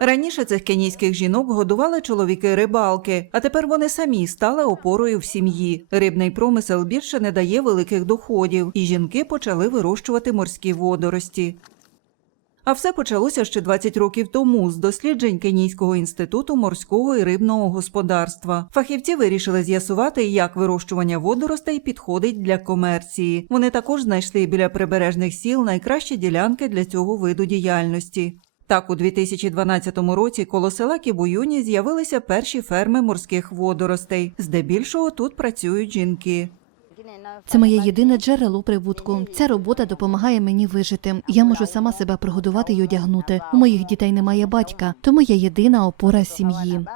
Раніше цих кенійських жінок годували чоловіки рибалки, а тепер вони самі стали опорою в сім'ї. Рибний промисел більше не дає великих доходів, і жінки почали вирощувати морські водорості. А все почалося ще 20 років тому з досліджень Кенійського інституту морського і рибного господарства. Фахівці вирішили з'ясувати, як вирощування водоростей підходить для комерції. Вони також знайшли біля прибережних сіл найкращі ділянки для цього виду діяльності. Так, у 2012 році коло села Кібуюні з'явилися перші ферми морських водоростей. Здебільшого тут працюють жінки. Це моє єдине джерело прибутку. Ця робота допомагає мені вижити. Я можу сама себе прогодувати і одягнути. У моїх дітей немає батька, тому я єдина опора сім'ї.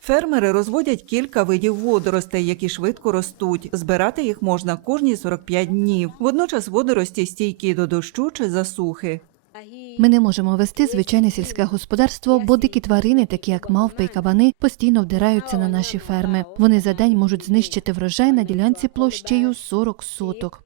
Фермери розводять кілька видів водоростей, які швидко ростуть. Збирати їх можна кожні 45 днів. Водночас водорості стійкі до дощу чи засухи. Ми не можемо вести звичайне сільське господарство, бо дикі тварини, такі як мавпи і кабани, постійно вдираються на наші ферми. Вони за день можуть знищити врожай на ділянці площею 40 соток.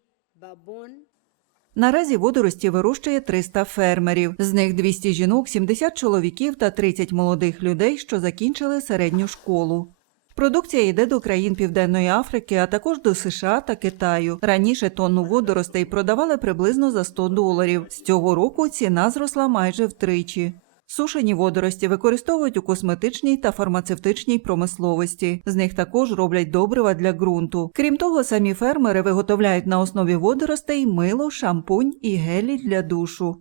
Наразі водорості вирощує 300 фермерів. З них 200 жінок, 70 чоловіків та 30 молодих людей, що закінчили середню школу. Продукція йде до країн Південної Африки, а також до США та Китаю. Раніше тонну водоростей продавали приблизно за 100 доларів. З цього року ціна зросла майже втричі. Сушені водорості використовують у косметичній та фармацевтичній промисловості. З них також роблять добрива для ґрунту. Крім того, самі фермери виготовляють на основі водоростей мило, шампунь і гелі для душу.